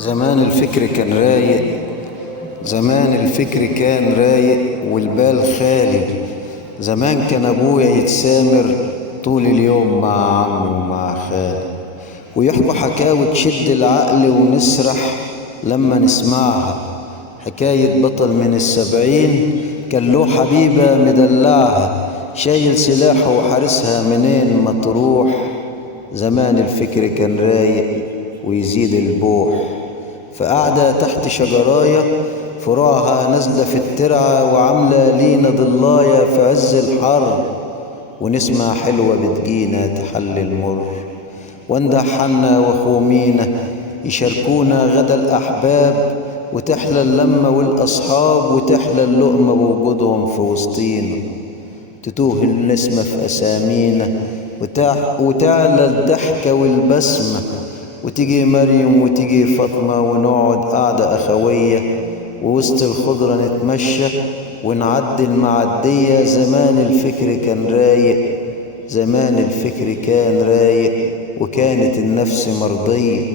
زمان الفكر كان رايق. زمان الفكر كان رايق والبال خالي. زمان كان ابويا يتسامر طول اليوم مع عمي ومع خالي، ويحكوا حكاوي تشد العقل ونسرح لما نسمعها. حكاية بطل من السبعين كان له حبيبة مدلعها، شايل سلاحه وحارسها منين ما تروح. زمان الفكر كان رايق ويزيد البوح، فقاعدة تحت شجراية فروعها نازلة في الترعة وعاملة لينا ضلاية في عز الحر، ونسمع حلوة بتجينا تحل المر. واندى حنا وخومينا يشاركونا غدا الأحباب، وتحلى اللمة والأصحاب وتحلى اللقمة بوجودهم في وسطينا. تتوه النسمة في أسامينا وتعلى الضحكة والبسمة، وتيجي مريم وتيجي فاطمة ونقعد قعدة أخوية ووسط الخضرة نتمشى ونعدي المعدية. زمان الفكر كان رايق. زمان الفكر كان رايق وكانت النفس مرضية.